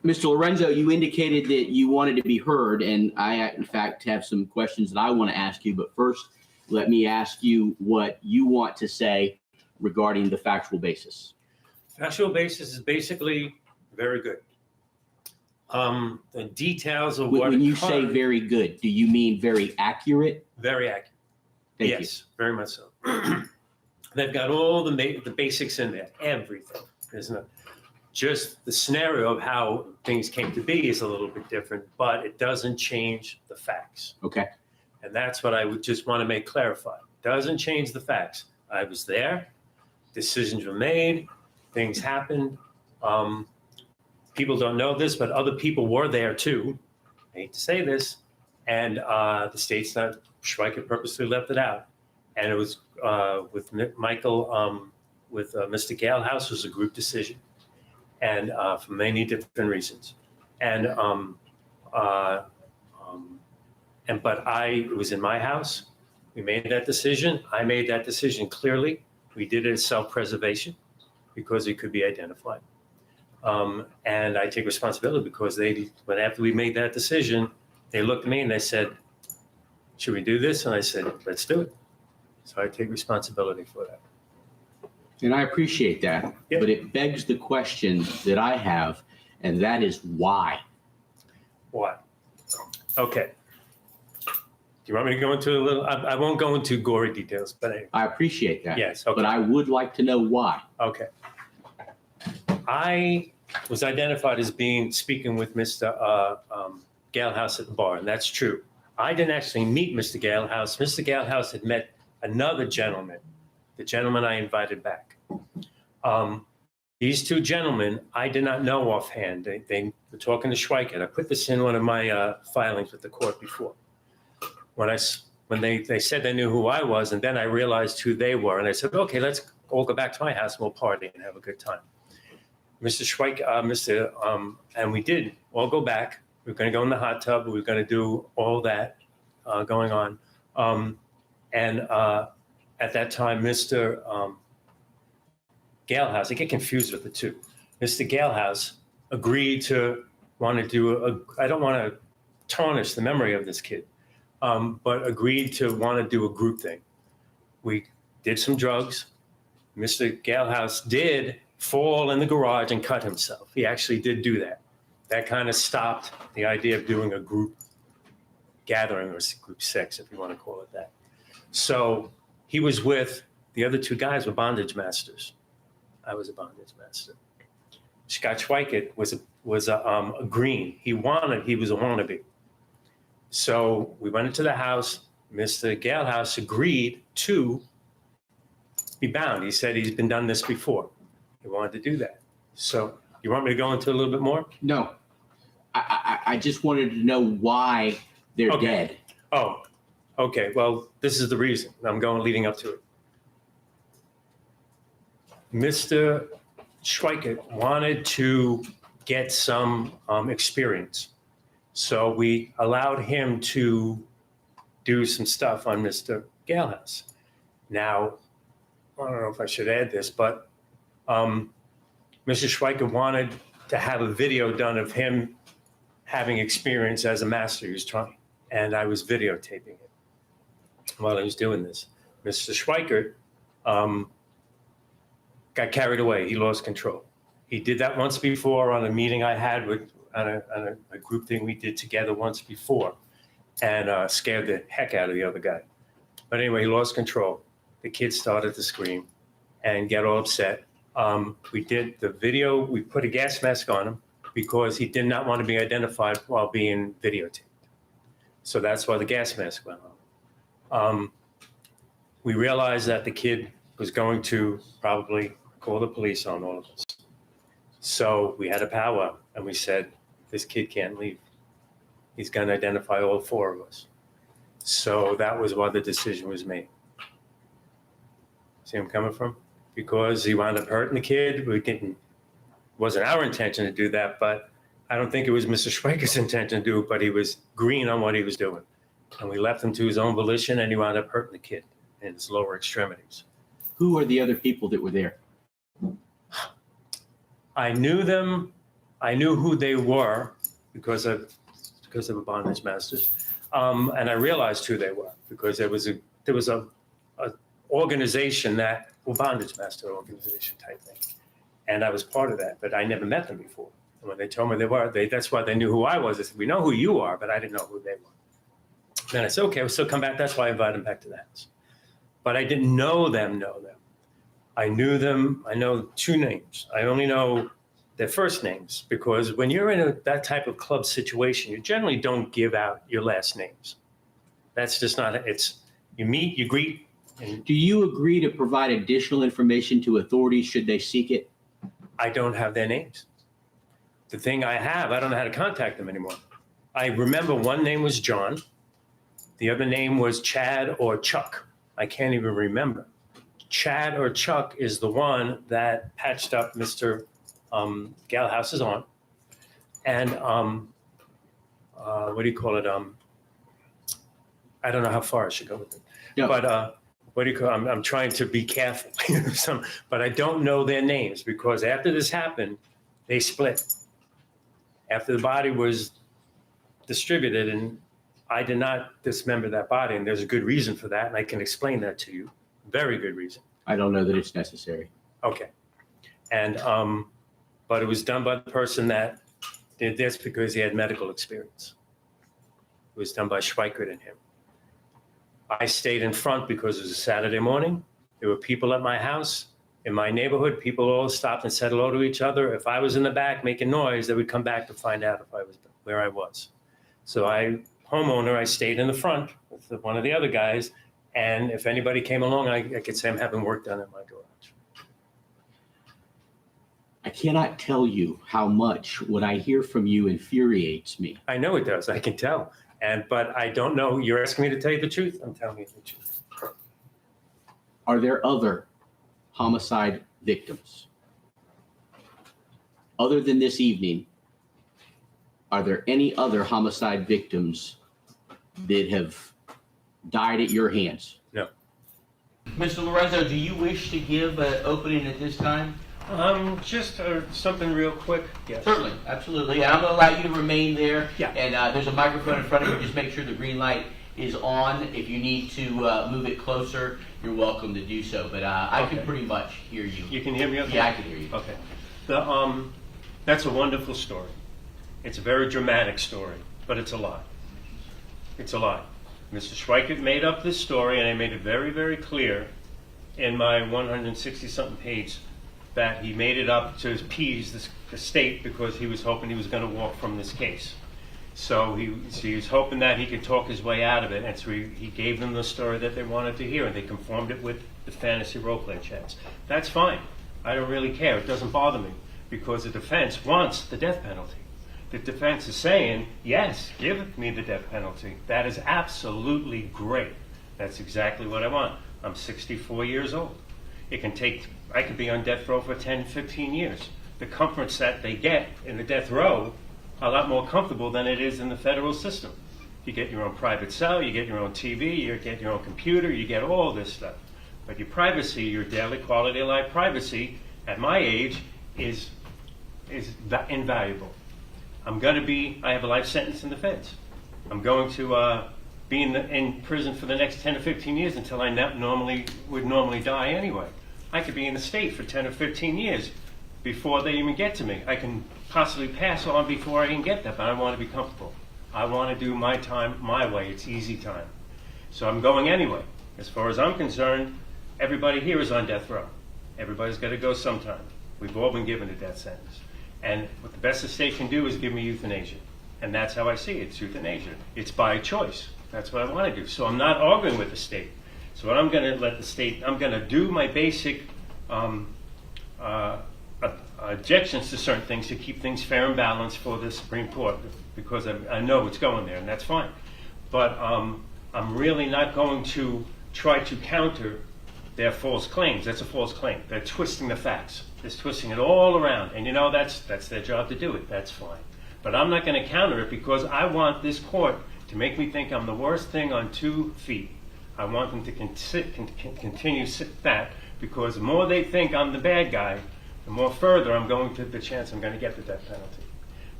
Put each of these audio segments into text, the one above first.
Mr. Lorenzo, you indicated that you wanted to be heard, and I, in fact, have some questions that I want to ask you. But first, let me ask you what you want to say regarding the factual basis. Factual basis is basically very good. The details of what when you say very good, do you mean very accurate? Very accurate. Thank yes, you. Very much so. They've got all the basics in there, everything. There's no, just the scenario of how things came to be is a little bit different, but it doesn't change the facts. Okay. And that's what I would just want to make clarified. Doesn't change the facts. I was there, decisions were made, things happened. People don't know this, but other people were there too. I hate to say this. And the state's not, Schweiker purposely left it out. And it was with Michael, with Mr. Galehouse, was a group decision. And for many different reasons. And, but it was in my house. We made that decision. I made that decision clearly. We did it as self-preservation because it could be identified. And I take responsibility because when after we made that decision, they looked at me and they said, should we do this? And I said, let's do it. So I take responsibility for that. And I appreciate that, Yep. But it begs the question that I have, and that is why? Why? Okay. Do you want me to go into a little, I won't go into gory details, but I appreciate that. yes. Okay. But I would like to know why. Okay. I was identified as speaking with Mr. Galehouse at the bar, and that's true. I didn't actually meet Mr. Galehouse. Mr. Galehouse had met another gentleman, the gentleman I invited back. These two gentlemen, I did not know offhand. They were talking to Schweiker. I put this in one of my filings with the court before. When they said they knew who I was, and then I realized who they were, and I said, okay, let's all go back to my house and we'll party and have a good time. Mr. Schweiker, and we did all go back. We were going to go in the hot tub. We were going to do all that going on. At that time, Mr. Galehouse, I get confused with the two. Mr. Galehouse agreed to want to do I don't want to tarnish the memory of this kid, but agreed to want to do a group thing. We did some drugs. Mr. Galehouse did fall in the garage and cut himself. He actually did do that. That kind of stopped the idea of doing a group gathering or group sex, if you want to call it that. So he was with the other two guys were bondage masters. I was a bondage master. Scott Schweiker was a green. He was a wannabe. So we went into the house. Mr. Galehouse agreed to be bound. He said he's been done this before. He wanted to do that. So you want me to go into a little bit more? No. I just wanted to know why they're dead. Oh, okay. Well, this is the reason. I'm leading up to it. Mr. Schweiker wanted to get some experience. So we allowed him to do some stuff on Mr. Galehouse. Now, I don't know if I should add this, but Mr. Schweiker wanted to have a video done of him having experience as a master. He was trying, and I was videotaping it while he was doing this. Mr. Schweiker got carried away. He lost control. He did that once before on a meeting I had on a group thing we did together once before, and scared the heck out of the other guy. But anyway, he lost control. The kid started to scream and get all upset. We did the video. We put a gas mask on him because he did not want to be identified while being videotaped. So that's why the gas mask went on. We realized that the kid was going to probably call the police on all of us. So we had a powwow and we said, this kid can't leave. He's going to identify all four of us. So that was why the decision was made. See where I'm coming from? Because he wound up hurting the kid. Wasn't our intention to do that, but I don't think it was Mr. Schweiker's intention to do it, but he was green on what he was doing. And we left him to his own volition, and he wound up hurting the kid in his lower extremities. Who are the other people that were there? I knew them I knew who they were because of a bondage masters, and I realized who they were because there was a organization bondage master organization type thing, and I was part of that, but I never met them before. And when they told me they were, that's why they knew who I was. They said, "We know who you are," but I didn't know who they were. Then I said, "Okay, we'll still come back." That's why I invited them back to the house, but I didn't know them. I knew them. I know two names. I only know their first names because when you're in that type of club situation, you generally don't give out your last names. That's just not, you meet, you greet. And Do you agree to provide additional information to authorities should they seek it? I don't have their names. The thing I don't know how to contact them anymore. I remember one name was John. The other name was Chad or Chuck. I can't even remember. Chad or Chuck is the one that patched up Mr. Galhouse's arm. And what do you call it? I don't know how far I should go with it. Yeah. But I'm trying to be careful. But I don't know their names because after this happened, they split. After the body was distributed, and I did not dismember that body, and there's a good reason for that, and I can explain that to you. Very good reason. I don't know that it's necessary. Okay. And, but it was done by the person that did this because he had medical experience. It was done by Schweikert and him. I stayed in front because it was a Saturday morning. There were people at my house. In my neighborhood, people all stopped and said hello to each other. If I was in the back making noise, they would come back to find out if I was where I was. So I stayed in the front with one of the other guys. And if anybody came along, I could say I'm having work done in my garage. I cannot tell you how much what I hear from you infuriates me. I know it does. I can tell. But I don't know. You're asking me to tell you the truth. I'm telling you the truth. Are there other homicide victims? Other than this evening, are there any other homicide victims that have died at your hands? No. Mr. Lorenzo, do you wish to give an opening at this time? Just something real quick. Yes. Certainly, absolutely. And I'm going to allow you to remain there. Yeah. And there's a microphone in front of you. Just make sure the green light is on. If you need to move it closer, you're welcome to do so. But I can pretty much hear you. You can hear me okay? Yeah, I can hear you. Okay. That's a wonderful story. It's a very dramatic story, but it's a lie. It's a lie. Mr. Schweikert made up this story, and I made it very, very clear in my 160-something page that he made it up to appease the state because he was hoping he was going to walk from this case. So he was hoping that he could talk his way out of it, and so he gave them the story that they wanted to hear, and they conformed it with the fantasy role-play chats. That's fine. I don't really care. It doesn't bother me because the defense wants the death penalty. The defense is saying, yes, give me the death penalty. That is absolutely great. That's exactly what I want. I'm 64 years old. I could be on death row for 10, 15 years. The comforts that they get in the death row are a lot more comfortable than it is in the federal system. You get your own private cell, you get your own TV, you get your own computer, you get all this stuff. But your privacy, your daily quality of life privacy, at my age, is invaluable. I have a life sentence in the feds. I'm going to be in prison for the next 10 or 15 years until I would normally die anyway. I could be in the state for 10 or 15 years before they even get to me. I can possibly pass on before I even get that, but I want to be comfortable. I want to do my time my way. It's easy time. So I'm going anyway. As far as I'm concerned, everybody here is on death row. Everybody's got to go sometime. We've all been given a death sentence. And what the best the state can do is give me euthanasia. And that's how I see it. It's euthanasia. It's by choice. That's what I want to do. So I'm not arguing with the state. So what I'm going to I'm going to do my basic objections to certain things to keep things fair and balanced for the Supreme Court because I know it's going there, and that's fine. But I'm really not going to try to counter their false claims. That's a false claim. They're twisting the facts. They're twisting it all around. And that's their job to do it. That's fine. But I'm not going to counter it because I want this court to make me think I'm the worst thing on 2 feet. I want them to continue sit that because the more they think I'm the bad guy, the more further I'm going to the chance I'm going to get the death penalty.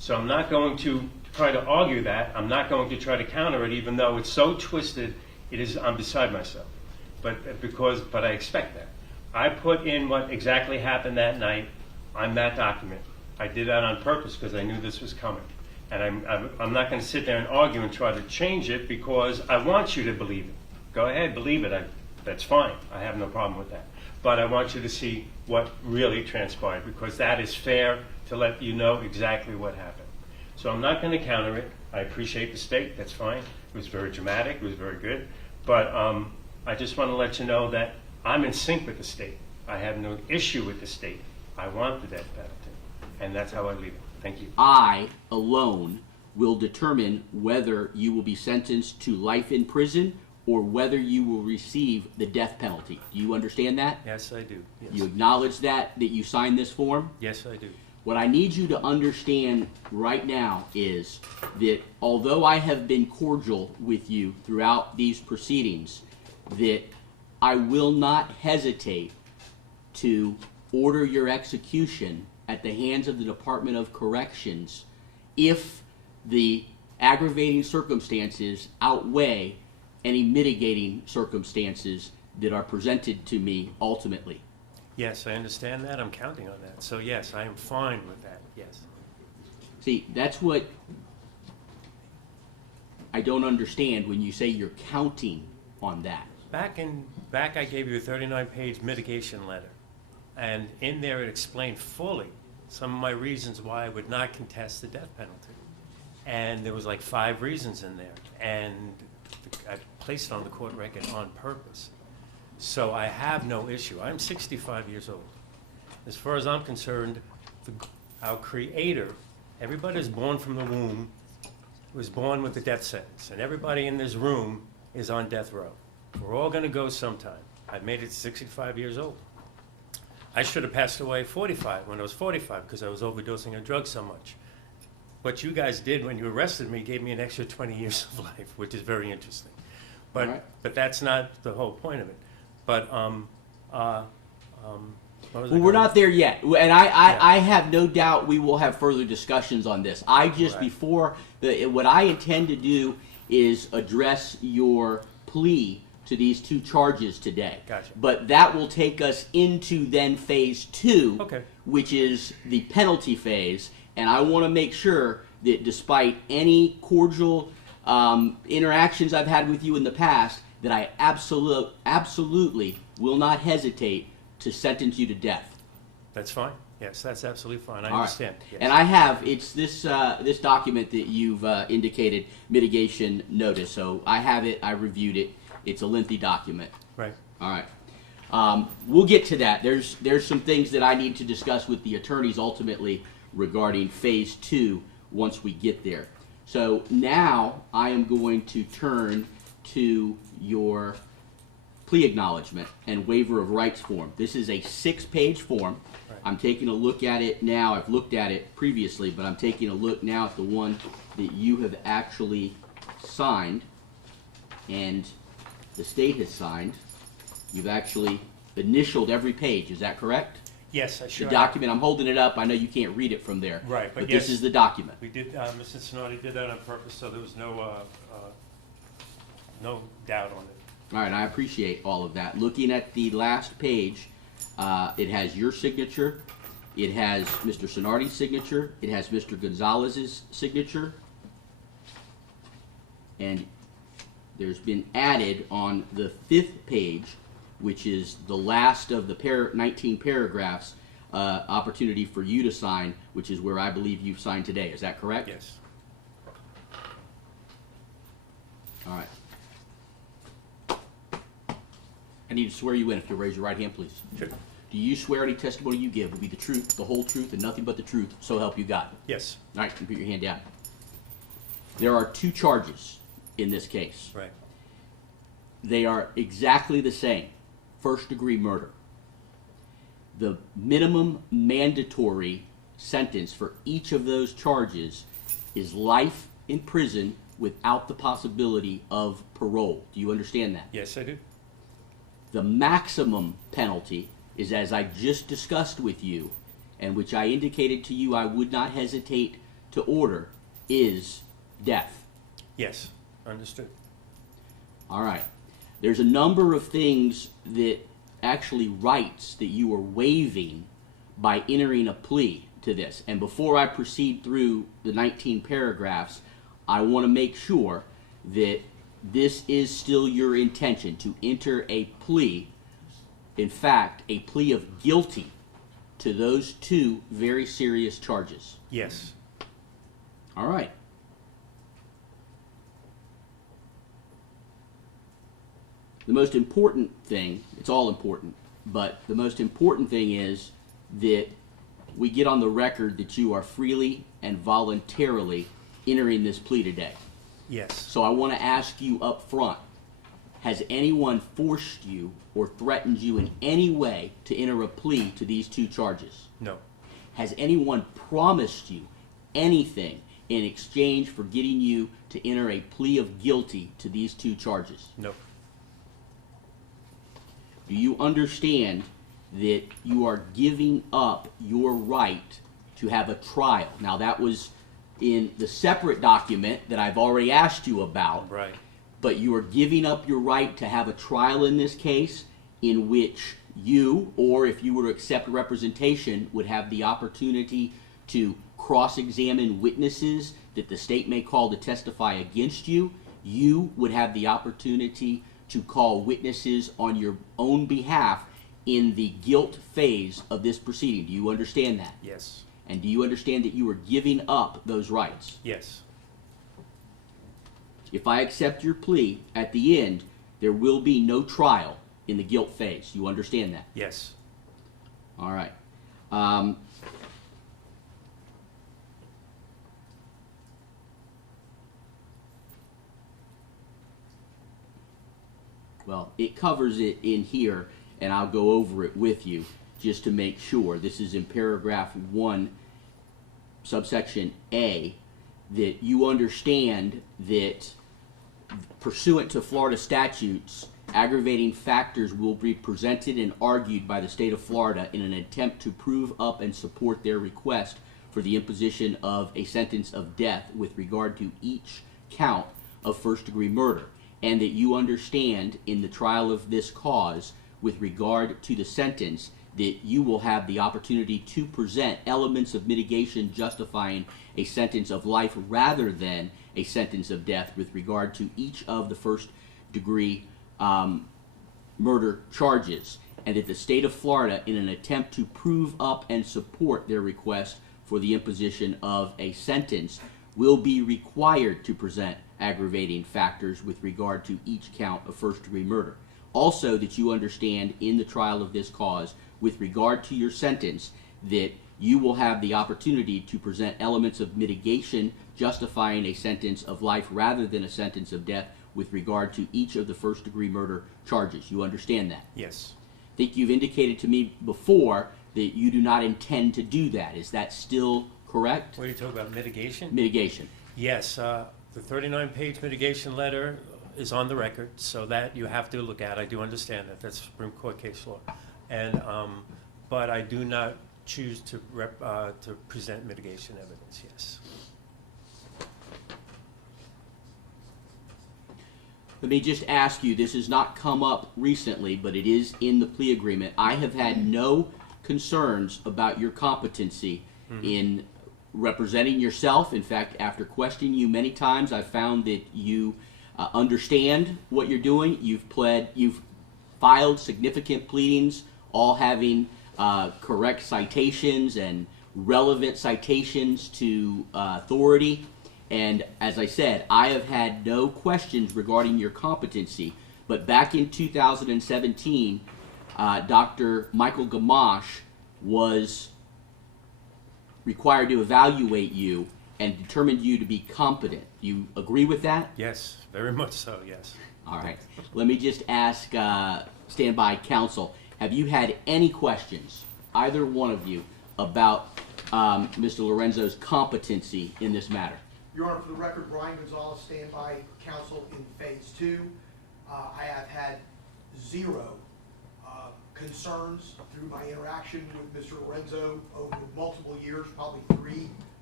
So I'm not going to try to argue that. I'm not going to try to counter it, even though it's so twisted, I'm beside myself. But I expect that. I put in what exactly happened that night on that document. I did that on purpose because I knew this was coming. And I'm not going to sit there and argue and try to change it because I want you to believe it. Go ahead, believe it. That's fine. I have no problem with that. But I want you to see what really transpired, because that is fair to let you know exactly what happened. So I'm not going to counter it. I appreciate the state. That's fine. It was very dramatic. It was very good. But I just want to let you know that I'm in sync with the state. I have no issue with the state. I want the death penalty. And that's how I leave it. Thank you. I alone will determine whether you will be sentenced to life in prison or whether you will receive the death penalty. Do you understand that? Yes, I do. Yes. You acknowledge that you signed this form? Yes, I do. What I need you to understand right now is that although I have been cordial with you throughout these proceedings, that I will not hesitate to order your execution at the hands of the Department of Corrections if the aggravating circumstances outweigh any mitigating circumstances that are presented to me ultimately. Yes, I understand that. I'm counting on that. So yes, I am fine with that. Yes. See, that's what I don't understand when you say you're counting on that. Back I gave you a 39-page mitigation letter, and in there it explained fully some of my reasons why I would not contest the death penalty. And there was like 5 reasons in there, and I placed it on the court record on purpose. So I have no issue. I'm 65 years old. As far as I'm concerned, our Creator, everybody is born from the womb, was born with the death sentence, and everybody in this room is on death row. We're all going to go sometime. I've made it to 65 years old. I should have passed away at 45 when I was 45 because I was overdosing on drugs so much. What you guys did when you arrested me gave me an extra 20 years of life, which is very interesting. But Right. but that's not the whole point of it. But Well, we're not there yet, and I have no doubt we will have further discussions on this. I just Right. what I intend to do is address your plea to these 2 charges today. Gotcha. But that will take us into then phase 2, Okay. which is the penalty phase, and I want to make sure that despite any cordial interactions I've had with you in the past, that I absolutely will not hesitate to sentence you to death. That's fine. Yes, that's absolutely fine. I All right. understand. Yes. And it's this document that you've indicated mitigation notice. So I have it. I reviewed it. It's a lengthy document. Right. All right. We'll get to that. There's some things that I need to discuss with the attorneys ultimately regarding phase 2 once we get there. So now I am going to turn to your plea acknowledgement and waiver of rights form. This is a 6-page form. Right. I'm taking a look at it now. I've looked at it previously, but I'm taking a look now at the one that you have actually signed and the state has signed. You've actually initialed every page. Is that correct? Yes, I sure. The document, I'm holding it up. I know you can't read it from there. Right, but this yes. is the document. We did, Mr. Cincinnati did that on purpose, so there was no doubt on it. All right, I appreciate all of that. Looking at the last page, it has your signature, it has Mr. Sonardi's signature, it has Mr. Gonzalez's signature, and there's been added on the 5th page, which is the last of the 19 paragraphs, opportunity for you to sign, which is where I believe you've signed today. Is that correct? Yes. All right. I need to swear you in. If you'll raise your right hand, please. Sure. Do you swear any testimony you give will be the truth, the whole truth, and nothing but the truth, so help you God? Yes. All right, you put your hand down. There are 2 charges in this case. Right. They are exactly the same. First-degree murder. The minimum mandatory sentence for each of those charges is life in prison without the possibility of parole. Do you understand that? Yes, I do. The maximum penalty is, as I just discussed with you, and which I indicated to you I would not hesitate to order is death. Yes, understood. All right. There's a number of things that actually rights that you are waiving by entering a plea to this. And before I proceed through the 19 paragraphs, I want to make sure that this is still your intention to enter a plea, in fact, a plea of guilty to those two very serious charges. Yes. All right. The most important thing, it's all important, but the most important thing is that we get on the record that you are freely and voluntarily entering this plea today. Yes. So I want to ask you up front, has anyone forced you or threatened you in any way to enter a plea to these two charges? No. Has anyone promised you anything in exchange for getting you to enter a plea of guilty to these two charges? No. Do you understand that you are giving up your right to have a trial? Now, that was in the separate document that I've already asked you about. Right. But you are giving up your right to have a trial in this case in which you, or if you were to accept representation, would have the opportunity to cross-examine witnesses that the state may call to testify against you. You would have the opportunity to call witnesses on your own behalf in the guilt phase of this proceeding. Do you understand that? Yes. And do you understand that you are giving up those rights? Yes. If I accept your plea, at the end, there will be no trial in the guilt phase. You understand that? Yes. All right. Well, it covers it in here, and I'll go over it with you just to make sure. This is in paragraph 1, subsection A, that you understand that pursuant to Florida statutes, aggravating factors will be presented and argued by the state of Florida in an attempt to prove up and support their request for the imposition of a sentence of death with regard to each count of first-degree murder, and that you understand in the trial of this cause with regard to the sentence that you will have the opportunity to present elements of mitigation justifying a sentence of life rather than a sentence of death with regard to each of the first-degree murder charges, and that the state of Florida, in an attempt to prove up and support their request for the imposition of a sentence, will be required to present aggravating factors with regard to each count of first-degree murder. Also, that you understand in the trial of this cause, with regard to your sentence, that you will have the opportunity to present elements of mitigation justifying a sentence of life rather than a sentence of death with regard to each of the first-degree murder charges. You understand that? Yes. I think you've indicated to me before that you do not intend to do that. Is that still correct? What are you talking about, mitigation? Mitigation. Yes. The 39-page mitigation letter is on the record, so that you have to look at. I do understand that. That's Supreme Court case law. And, but I do not choose to present mitigation evidence, yes. Let me just ask you, this has not come up recently, but it is in the plea agreement. I have had no concerns about your competency in representing yourself. In fact, after questioning you many times, I've found that you understand what you're doing. You've filed significant pleadings, all having correct citations and relevant citations to authority. And as I said, I have had no questions regarding your competency. But back in 2017, Dr. Michael Gamache was required to evaluate you and determined you to be competent. You agree with that? Yes, very much so, yes. All right. Let me just ask standby counsel, have you had any questions, either one of you, about Mr. Lorenzo's competency in this matter? Your Honor, for the record, Brian Gonzalez, standby counsel in phase 2. I have had zero concerns through my interaction with Mr. Lorenzo over multiple years, probably 3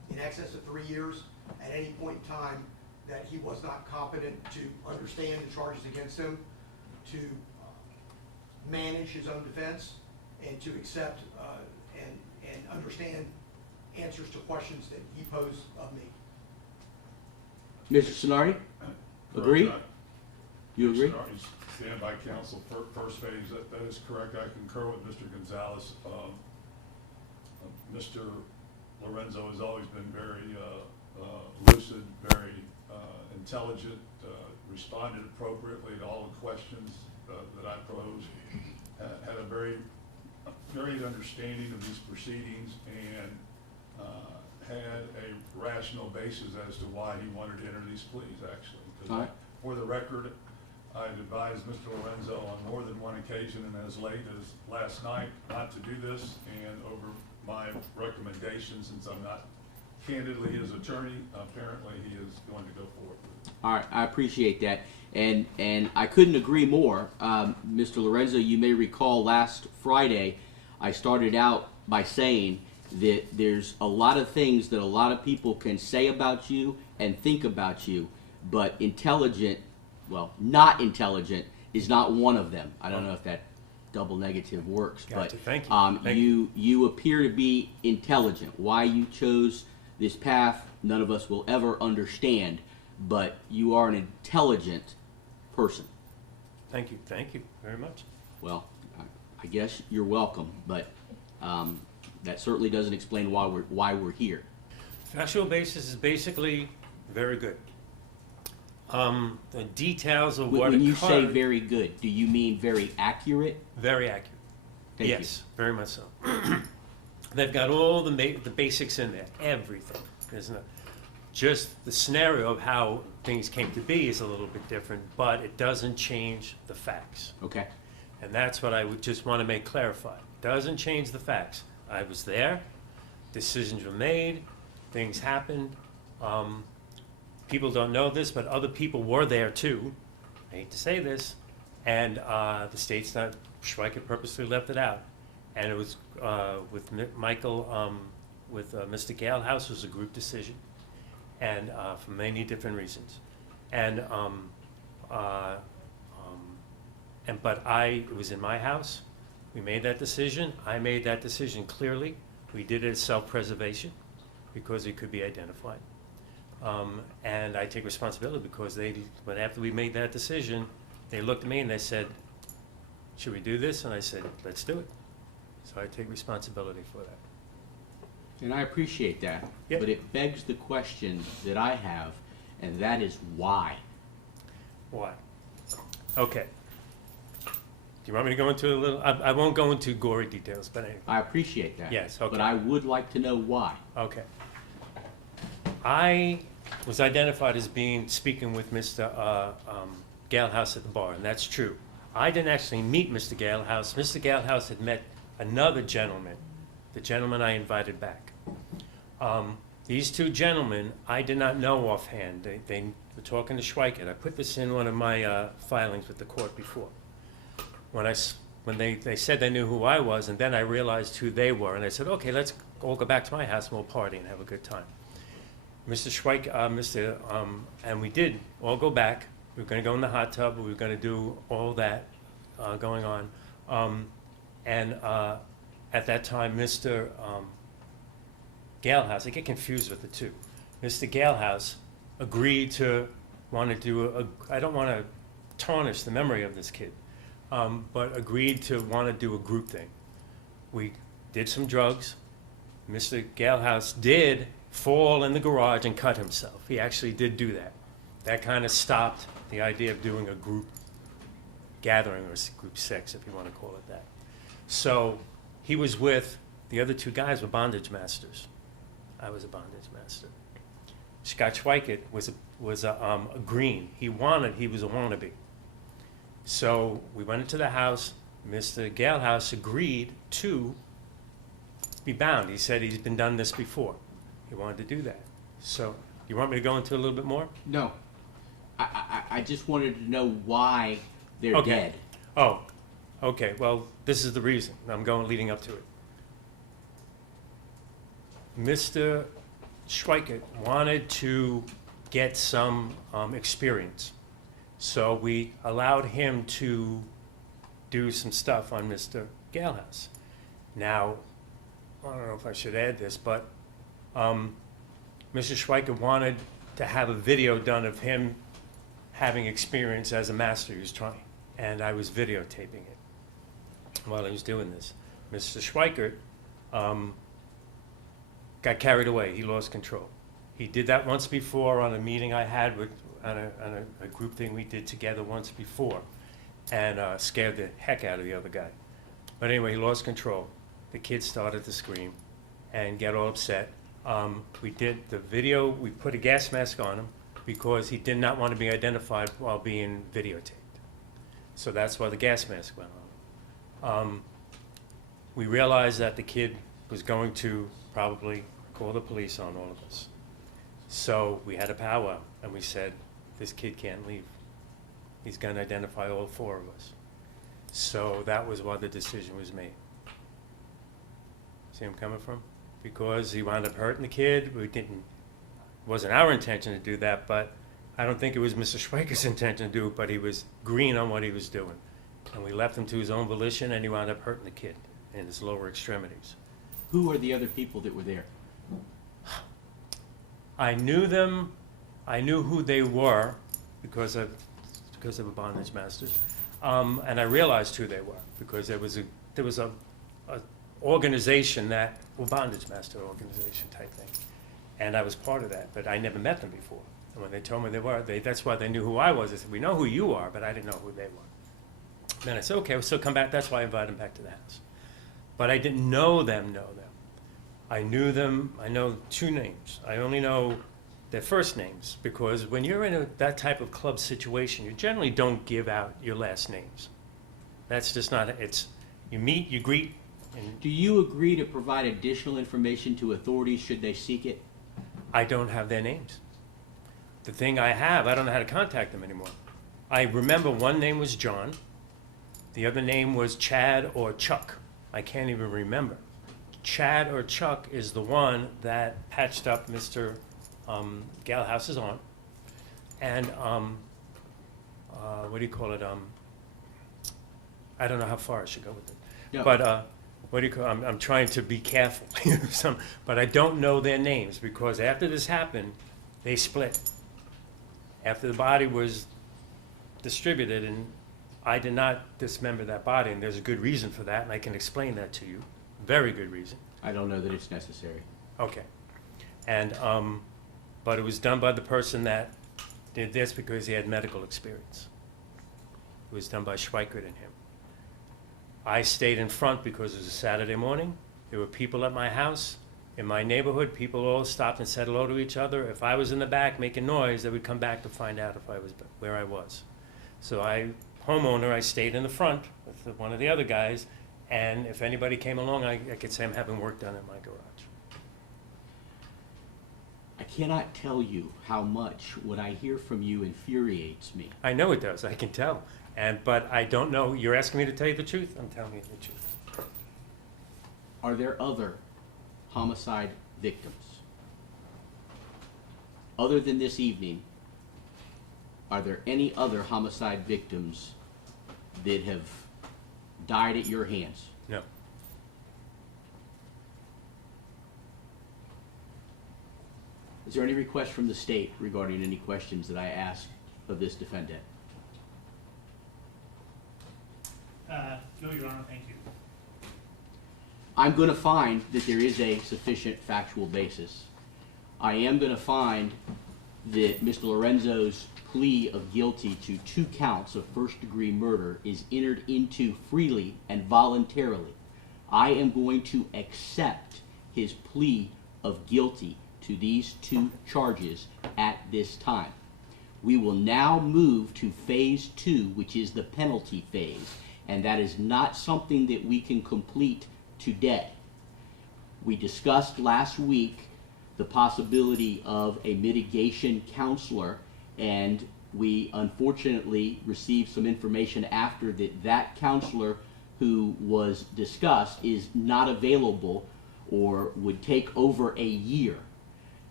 in excess of 3 years at any point in time that he was not competent to understand the charges against him, to manage his own defense, and to accept and understand answers to questions that he posed of me. Mr. Sonari, agree? You agree? Stand by counsel. First phase, that is correct. I concur with Mr. Gonzalez. Mr. Lorenzo has always been very lucid, very intelligent, responded appropriately to all the questions that I posed, had a very understanding of these proceedings, and had a rational basis as to why he wanted to enter these pleas, actually. All right. For the record, I've advised Mr. Lorenzo on more than one occasion and as late as last night not to do this, and over my recommendation, since I'm not candidly his attorney, apparently he is going to go forward with it. All right, I appreciate that. And I couldn't agree more. Mr. Lorenzo, you may recall last Friday, I started out by saying that there's a lot of things that a lot of people can say about you and think about you, but intelligent, well, not intelligent is not one of them. I don't know if that double negative works, Gotcha. but Thank you. Thank you appear to be intelligent. Why you chose this path, none of us will ever understand, but you are an intelligent person. Thank you very much. Well, I guess you're welcome, but that certainly doesn't explain why we're here. Factual basis is basically very good. The details of what When you say occurred- very good, do you mean very accurate? Very accurate. Thank Yes, very much so. They've got all the basics in there, everything. There's no, just the scenario of how things came to be is a little bit different, but it doesn't change the facts. Okay. And that's what I would just want to make clarified. Doesn't change the facts. I was there, decisions were made, things happened. People don't know this, but other people were there too. I hate to say this. And the state's not, Schweiker purposely left it out. And it was with Michael, with Mr. Galehouse, it was a group decision. And for many different reasons. And, but it was in my house. We made that decision. I made that decision clearly. We did it as self-preservation because it could be identified. And I take responsibility because after we made that decision, they looked at me and they said, should we do this? And I said, let's do it. So I take responsibility for that. And I appreciate that. Yep. But it begs the question that I have, and that is why? Why? Okay. Do you want me to go into a little? I won't go into gory details, but anyway. I appreciate that. Yes, okay. But I would like to know why. Okay. I was identified as speaking with Mr. Galehouse at the bar, and that's true. I didn't actually meet Mr. Galehouse. Mr. Galehouse had met another gentleman, the gentleman I invited back. These two gentlemen, I did not know offhand. They were talking to Schweiker. I put this in one of my filings with the court before. When they said they knew who I was, and then I realized who they were, and I said, okay, let's all go back to my house and we'll party and have a good time. Mr. Schweiker, and we did all go back. We were going to go in the hot tub. We were going to do all that going on. And at that time, Mr. Galehouse, I get confused with the two. Mr. Galehouse agreed to want to do I don't want to tarnish the memory of this kid, but agreed to want to do a group thing. We did some drugs. Mr. Galehouse did fall in the garage and cut himself. He actually did do that. That kind of stopped the idea of doing a group gathering or group sex, if you want to call it that. So he was with, the other two guys were bondage masters. I was a bondage master. Scott Schweiker was a green. He was a wannabe. So we went into the house. Mr. Galehouse agreed to be bound. He said he's been done this before. He wanted to do that. So you want me to go into a little bit more? No. I just wanted to know why they're Okay. dead. Oh, okay. Well, this is the reason. I'm leading up to it. Mr. Schweikert wanted to get some experience. So we allowed him to do some stuff on Mr. Galehouse. Now, I don't know if I should add this, but Mr. Schweikert wanted to have a video done of him having experience as a master he was trying, and I was videotaping it while he was doing this. Mr. Schweikert got carried away. He lost control. He did that once before on a meeting I had with, on a group thing we did together once before, and scared the heck out of the other guy. But anyway, he lost control. The kid started to scream and get all upset. We did the video, we put a gas mask on him because he did not want to be identified while being videotaped. So that's why the gas mask went on. We realized that the kid was going to probably call the police on all of us. So we had a powwow and we said, this kid can't leave. He's going to identify all four of us. So that was why the decision was made. See where I'm coming from? Because he wound up hurting the kid. It wasn't our intention to do that, but I don't think it was Mr. Schweiker's intention to do it, but he was green on what he was doing. And we left him to his own volition, and he wound up hurting the kid in his lower extremities. Who are the other people that were there? I knew them. I knew who they were because of bondage masters, and I realized who they were because there was a organization bondage master organization type thing, and I was part of that, but I never met them before. And when they told me they were, that's why they knew who I was. They said, we know who you are, but I didn't know who they were. Then I said, okay, so come back. That's why I invited them back to the house. But I didn't know them. I knew them. I know two names. I only know their first names because when you're in that type of club situation, you generally don't give out your last names. That's just not, you meet, you greet. And Do you agree to provide additional information to authorities should they seek it? I don't have their names. The thing I have, I don't know how to contact them anymore. I remember one name was John. The other name was Chad or Chuck. I can't even remember. Chad or Chuck is the one that patched up Mr. Galhouse's arm. And what do you call it? I don't know how far I should go with it. Yeah. But what do you call? I'm trying to be careful. But I don't know their names because after this happened, they split. After the body was distributed, and I did not dismember that body, and there's a good reason for that, and I can explain that to you. Very good reason. I don't know that it's necessary. Okay. And but it was done by the person that did this because he had medical experience. It was done by Schweikert and him. I stayed in front because it was a Saturday morning. There were people at my house. In my neighborhood, people all stopped and said hello to each other. If I was in the back making noise, they would come back to find out if I was where I was. So I stayed in the front with one of the other guys, and if anybody came along, I could say I'm having work done in my garage. I cannot tell you how much what I hear from you infuriates me. I know it does, I can tell. But I don't know, you're asking me to tell you the truth? I'm telling you the truth. Are there other homicide victims? Other than this evening, are there any other homicide victims that have died at your hands? No. Is there any request from the state regarding any questions that I asked of this defendant? No, Your Honor, thank you. I'm going to find that there is a sufficient factual basis. I am going to find that Mr. Lorenzo's plea of guilty to 2 counts of first-degree murder is entered into freely and voluntarily. I am going to accept his plea of guilty to these 2 charges at this time. We will now move to phase 2, which is the penalty phase, and that is not something that we can complete today. We discussed last week the possibility of a mitigation counselor, and we unfortunately received some information after that counselor who was discussed is not available or would take over a year.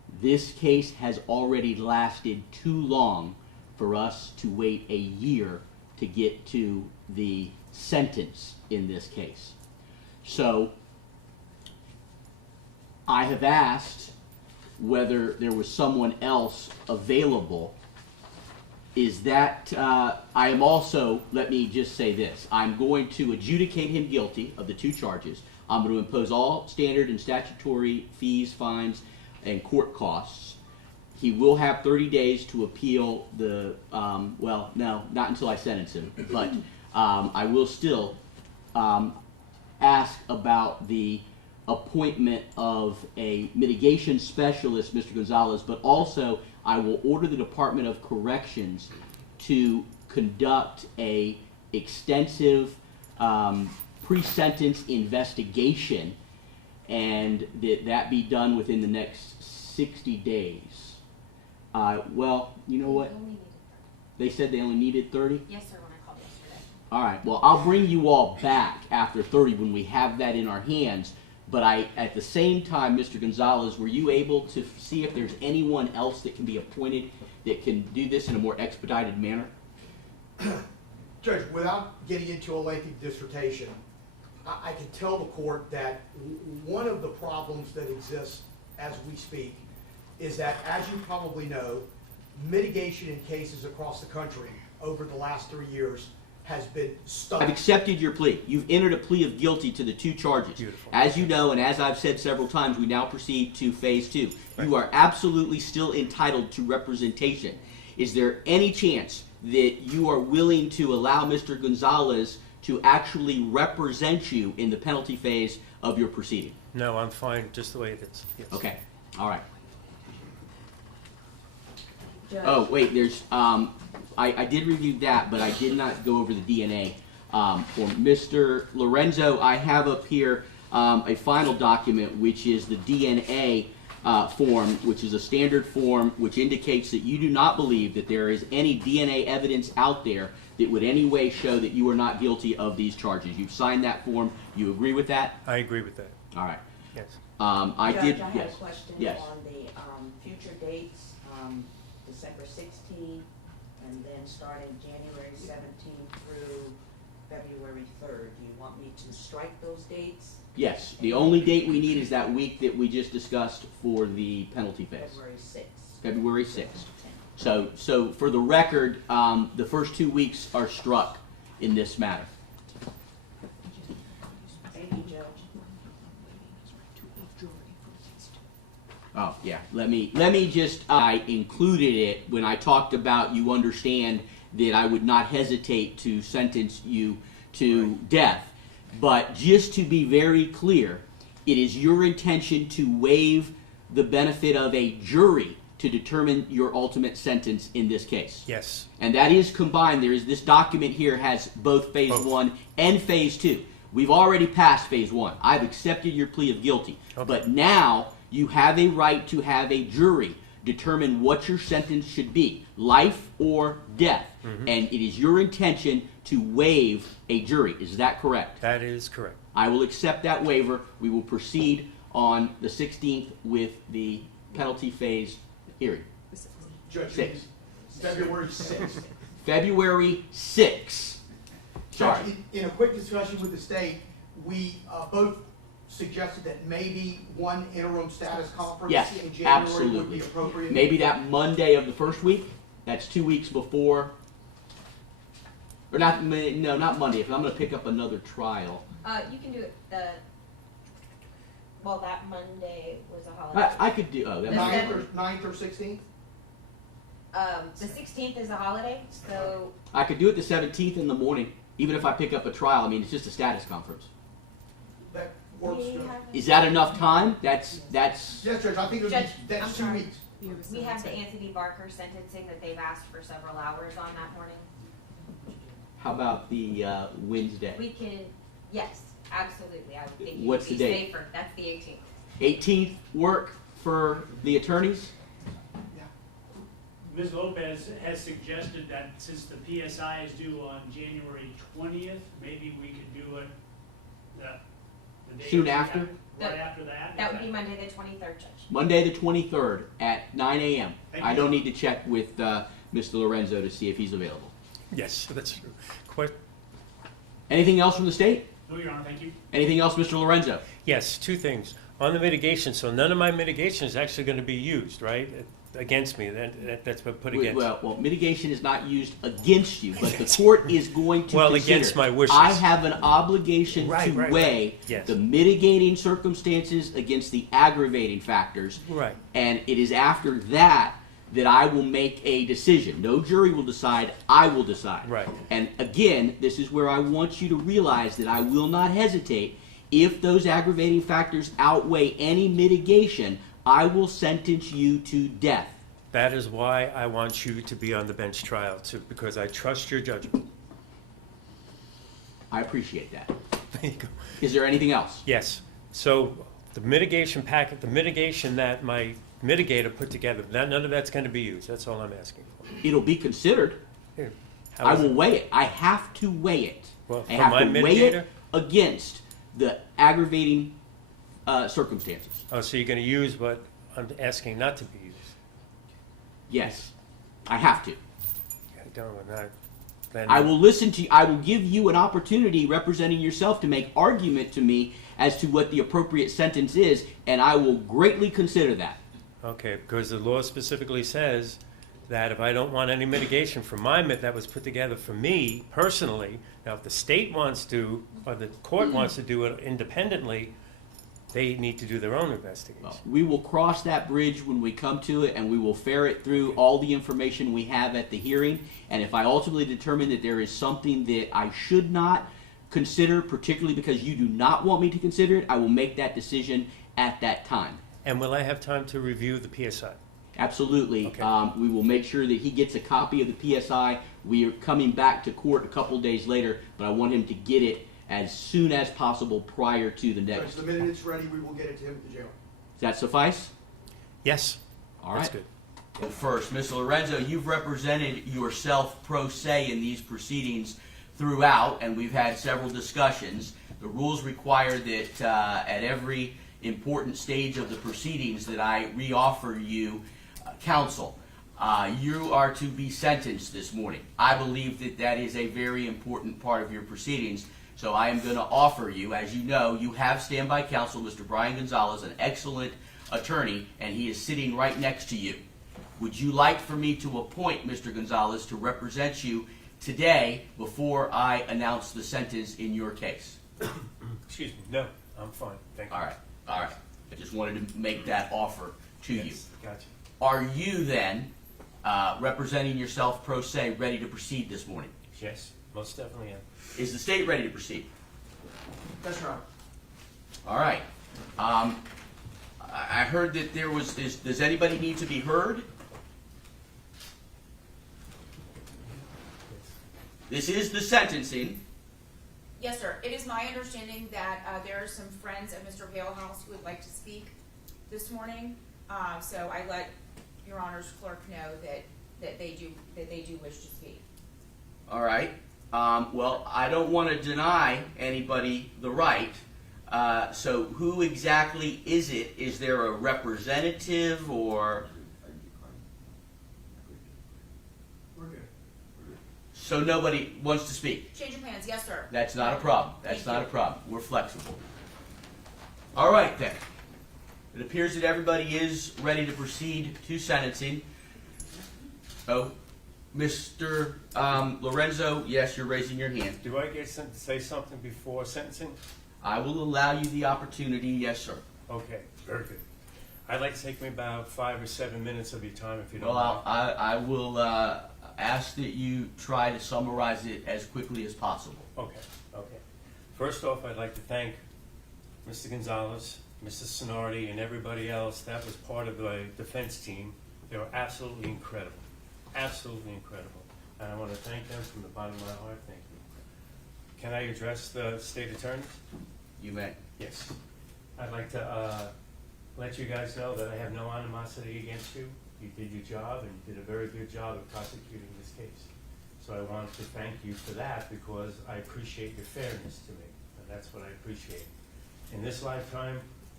This case has already lasted too long for us to wait a year to get to the sentence in this case. So I have asked whether there was someone else available. Is that, I am also, let me just say this, I'm going to adjudicate him guilty of the 2 charges. I'm going to impose all standard and statutory fees, fines, and court costs. He will have 30 days to appeal the, well, no, not until I sentence him, but I will still ask about the appointment of a mitigation specialist, Mr. Gonzalez, but also I will order the Department of Corrections to conduct a extensive pre-sentence investigation, and that be done within the next 60 days. Well, you know what? They said they only needed 30? Yes, sir, when I called yesterday. All right, well, I'll bring you all back after 30 when we have that in our hands. But at the same time, Mr. Gonzalez, were you able to see if there's anyone else that can be appointed that can do this in a more expedited manner? Judge, without getting into a lengthy dissertation, I can tell the court that one of the problems that exists as we speak is that, as you probably know, mitigation in cases across the country over the last 3 years has been I've stunning. accepted your plea. You've entered a plea of guilty to the 2 charges. Beautiful. As you know, and as I've said several times, we now proceed to phase 2. You are absolutely still entitled to representation. Is there any chance that you are willing to allow Mr. Gonzalez to actually represent you in the penalty phase of your proceeding? No, I'm fine just the way it is. Yes. Okay, all right. Judge. Oh, wait, there's, I did review that, but I did not go over the DNA. For Mr. Lorenzo, I have up here a final document, which is the DNA form, which is a standard form, which indicates that you do not believe that there is any DNA evidence out there that would any way show that you are not guilty of these charges. You've signed that form. You agree with that? I agree with that. All right. Yes. I Judge, did, I have yes. a question Yes. on the future dates, December 16th, and then starting January 17th through February 3rd. Do you want me to strike those dates? Yes. The only date we need is that week that we just discussed for the penalty phase. February 6th. February 6th. So for the record, the first 2 weeks are struck in this matter. Thank you, Judge. Oh, yeah. Let me just, I included it when I talked about you understand that I would not hesitate to sentence you to death. But just to be very clear, it is your intention to waive the benefit of a jury to determine your ultimate sentence in this case. Yes. And that is combined. There is this document here has both phase Both. 1 and phase 2. We've already passed phase 1. I've accepted your plea of guilty. Okay. But now you have a right to have a jury determine what your sentence should be, life or death. Mm-hmm. And it is your intention to waive a jury. Is that correct? That is correct. I will accept that waiver. We will proceed on the 16th with the penalty phase hearing. Judge, Six. February 6th. February 6th. Sorry. Judge, in a quick discussion with the state, we both suggested that maybe one interim status conference Yes, in January would absolutely. be appropriate. Maybe that Monday of the first week. That's 2 weeks before. Or not, no, not Monday, if I'm going to pick up another trial. You can do it well, that Monday was a holiday. I could do, oh, that might, 9th or 16th? The 16th is a holiday, so I could do it the 17th in the morning, even if I pick up a trial. I mean, it's just a status conference. That works. we Judge. have, Is that enough time? That's, Yes, Judge, I think Judge, that's I'm 2 sorry. weeks. we have the Anthony Barker sentencing that they've asked for several hours on that morning. how about the Wednesday? We can, yes, absolutely, I would think you would What's be the date? safer. That's the 18th. 18th work for the attorneys? Ms. Lopez has suggested that since the PSI is due on January 20th, maybe we could do it the day. Soon after? right after that? That would be Monday the 23rd, Judge. Monday, the 23rd at 9 a.m. Thank I you. don't need to check with Mr. Lorenzo to see if he's available. Yes, that's true. Anything else from the state? No, Your Honor, thank you. Anything else, Mr. Lorenzo? Yes, two things. On the mitigation, so none of my mitigation is actually going to be used, right, against me? That's what put against. Well, mitigation is not used against you, but the court is going to Well, consider. against my wishes. I have an obligation Right, to right, weigh right. Yes. the mitigating circumstances against the aggravating factors. Right. And it is after that that I will make a decision. No jury will decide, I will decide. Right. And again, this is where I want you to realize that I will not hesitate. If those aggravating factors outweigh any mitigation, I will sentence you to death. That is why I want you to be on the bench trial, too, because I trust your judgment. I appreciate that. There you go. Is there anything else? Yes. So the mitigation packet, the mitigation that my mitigator put together, none of that's going to be used. That's all I'm asking for. It'll be considered. Here. How I is will it? weigh it. I have to weigh it. Well, I for have my to weigh mitigator? it against the aggravating circumstances. Oh, so you're going to use what I'm asking not to be used? Yes, I have to. I don't, then I will listen to you. I will give you an opportunity representing yourself to make argument to me as to what the appropriate sentence is, and I will greatly consider that. Okay, because the law specifically says that if I don't want any mitigation for my that was put together for me personally, now if the state wants to, or the court wants to do it independently, they need to do their own investigation. Well, we will cross that bridge when we come to it, and we will ferret through all the information we have at the hearing. And if I ultimately determine that there is something that I should not consider, particularly because you do not want me to consider it, I will make that decision at that time. And will I have time to review the PSI? Absolutely. Okay. We will make sure that he gets a copy of the PSI. We are coming back to court a couple days later, but I want him to get it as soon as possible prior to the Judge, next. the minute it's ready, we will get it to him at the jail. Does that suffice? Yes. All That's right. good. Well, first, Mr. Lorenzo, you've represented yourself pro se in these proceedings throughout, and we've had several discussions. The rules require that at every important stage of the proceedings that I reoffer you counsel. You are to be sentenced this morning. I believe that that is a very important part of your proceedings. So I am going to offer you, as you know, you have standby counsel, Mr. Brian Gonzalez, an excellent attorney, and he is sitting right next to you. Would you like for me to appoint Mr. Gonzalez to represent you today before I announce the sentence in your case? Excuse me. No, I'm fine. Thank you. All right. I just wanted to make that offer to you. Yes, gotcha. Are you then, representing yourself pro se, ready to proceed this morning? Yes, most definitely am. Is the state ready to proceed? That's right. All right. I heard that there was, does anybody need to be heard? This is the sentencing. Yes, sir. It is my understanding that there are some friends of Mr. Galehouse who would like to speak this morning. So I let Your Honor's clerk know that they do wish to speak. All right. Well, I don't want to deny anybody the right. So who exactly is it? Is there a representative or? We're good. So nobody wants to speak? Change of plans. Yes, sir. That's not a problem. That's Thank not you. a problem. We're flexible. All right, then. It appears that everybody is ready to proceed to sentencing. Oh, Mr. Lorenzo, yes, you're raising your hand. Do I get to say something before sentencing? I will allow you the opportunity, yes, sir. Okay, very good. I'd like to take me about 5 or 7 minutes of your time if you don't Well, mind. I will ask that you try to summarize it as quickly as possible. Okay. First off, I'd like to thank Mr. Gonzalez, Mr. Sonardi, and everybody else that was part of the defense team. They were absolutely incredible. Absolutely incredible. And I want to thank them from the bottom of my heart. Thank you. Can I address the state attorneys? You may. Yes. I'd like to let you guys know that I have no animosity against you. You did your job, and you did a very good job of prosecuting this case. So I want to thank you for that because I appreciate your fairness to me, and that's what I appreciate. In this lifetime,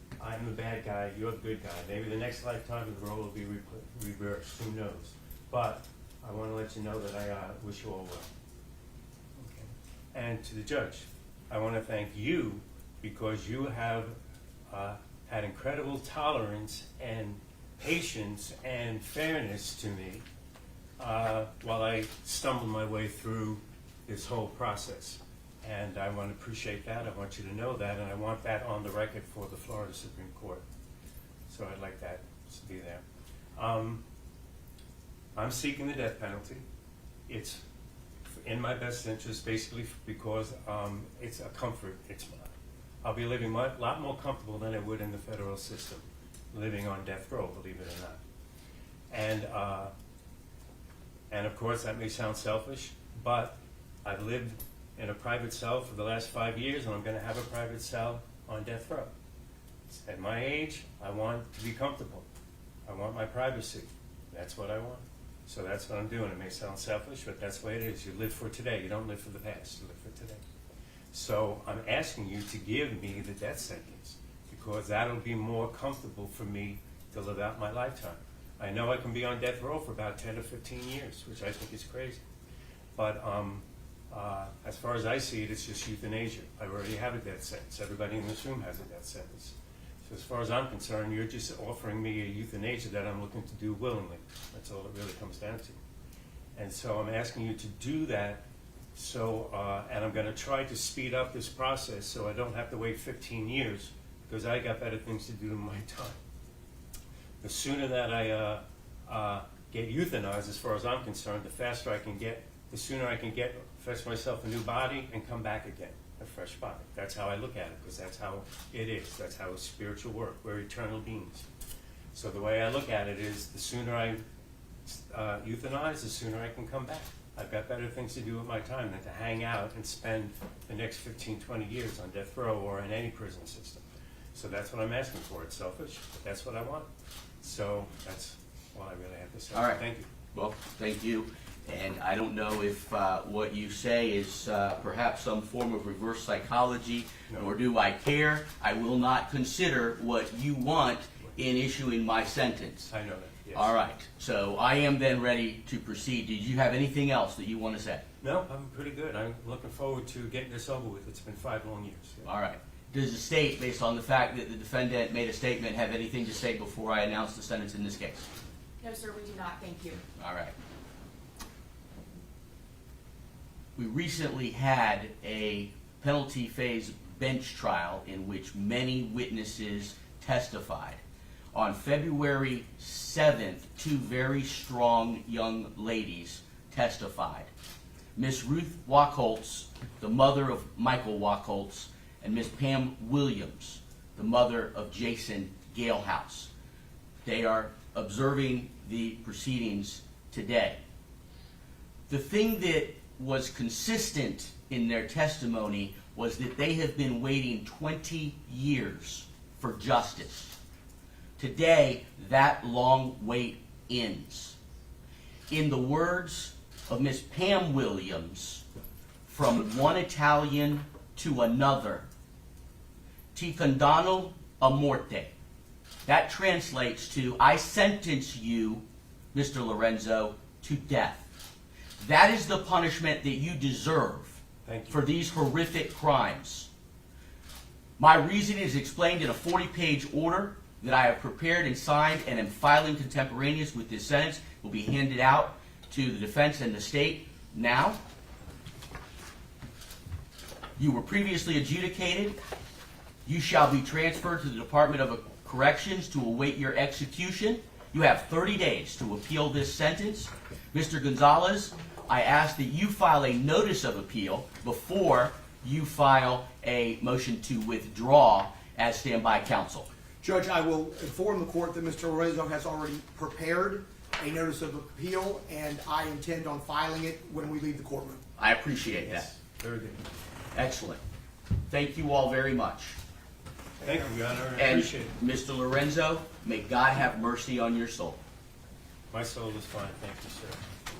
I'm the bad guy, you're the good guy. Maybe the next lifetime the role will be reversed, who knows? But I want to let you know that I wish you all well. Okay. And to the judge, I want to thank you because you have had incredible tolerance and patience and fairness to me while I stumbled my way through this whole process. And I want to appreciate that. I want you to know that, and I want that on the record for the Florida Supreme Court. So I'd like that to be there. I'm seeking the death penalty. It's in my best interest, basically because it's a comfort. I'll be living a lot more comfortable than I would in the federal system, living on death row, believe it or not. And of course, that may sound selfish, but I've lived in a private cell for the last 5 years, and I'm going to have a private cell on death row. At my age, I want to be comfortable. I want my privacy. That's what I want. So that's what I'm doing. It may sound selfish, but that's the way it is. You live for today. You don't live for the past. You live for today. So I'm asking you to give me the death sentence because that'll be more comfortable for me to live out my lifetime. I know I can be on death row for about 10 or 15 years, which I think is crazy. But as far as I see it, it's just euthanasia. I already have a death sentence. Everybody in this room has a death sentence. So as far as I'm concerned, you're just offering me a euthanasia that I'm looking to do willingly. That's all it really comes down to. And so I'm asking you to do that. So, and I'm going to try to speed up this process so I don't have to wait 15 years because I got better things to do in my time. The sooner that I get euthanized, as far as I'm concerned, the faster I can get, the sooner I can get, fetch myself a new body and come back again, a fresh body. That's how I look at it because that's how it is. That's how it's spiritual work. We're eternal beings. So the way I look at it is the sooner I euthanize, the sooner I can come back. I've got better things to do with my time than to hang out and spend the next 15, 20 years on death row or in any prison system. So that's what I'm asking for. It's selfish, but that's what I want. So that's all I really have to say. All right. Thank you. Well, thank you. And I don't know if what you say is perhaps some form of reverse psychology, No. nor do I care. I will not consider what you want in issuing my sentence. I know that. Yes. All right. So I am then ready to proceed. Did you have anything else that you want to say? No, I'm pretty good. I'm looking forward to getting this over with. It's been 5 long years. Yeah. All right. Does the state, based on the fact that the defendant made a statement, have anything to say before I announce the sentence in this case? No, sir, we do not. Thank you. All right. We recently had a penalty phase bench trial in which many witnesses testified. On February 7th, 2 very strong young ladies testified. Miss Ruth Wachholz, the mother of Michael Wachholz, and Miss Pam Williams, the mother of Jason Galehouse. They are observing the proceedings today. The thing that was consistent in their testimony was that they have been waiting 20 years for justice. Today, that long wait ends. In the words of Miss Pam Williams, from one Italian to another, ti condanno a morte. That translates to, I sentence you, Mr. Lorenzo, to death. That is the punishment that you deserve Thank you. for these horrific crimes. My reasoning is explained in a 40-page order that I have prepared and signed and am filing contemporaneous with this sentence. Will be handed out to the defense and the state now. You were previously adjudicated. You shall be transferred to the Department of Corrections to await your execution. You have 30 days to appeal this sentence. Mr. Gonzalez, I ask that you file a notice of appeal before you file a motion to withdraw as standby counsel. Judge, I will inform the court that Mr. Lorenzo has already prepared a notice of appeal, and I intend on filing it when we leave the courtroom. I appreciate that. Very good. Excellent. Thank you all very much. Thank you, Your Honor. I And appreciate it. Mr. Lorenzo, may God have mercy on your soul. My soul is fine. Thank you, sir.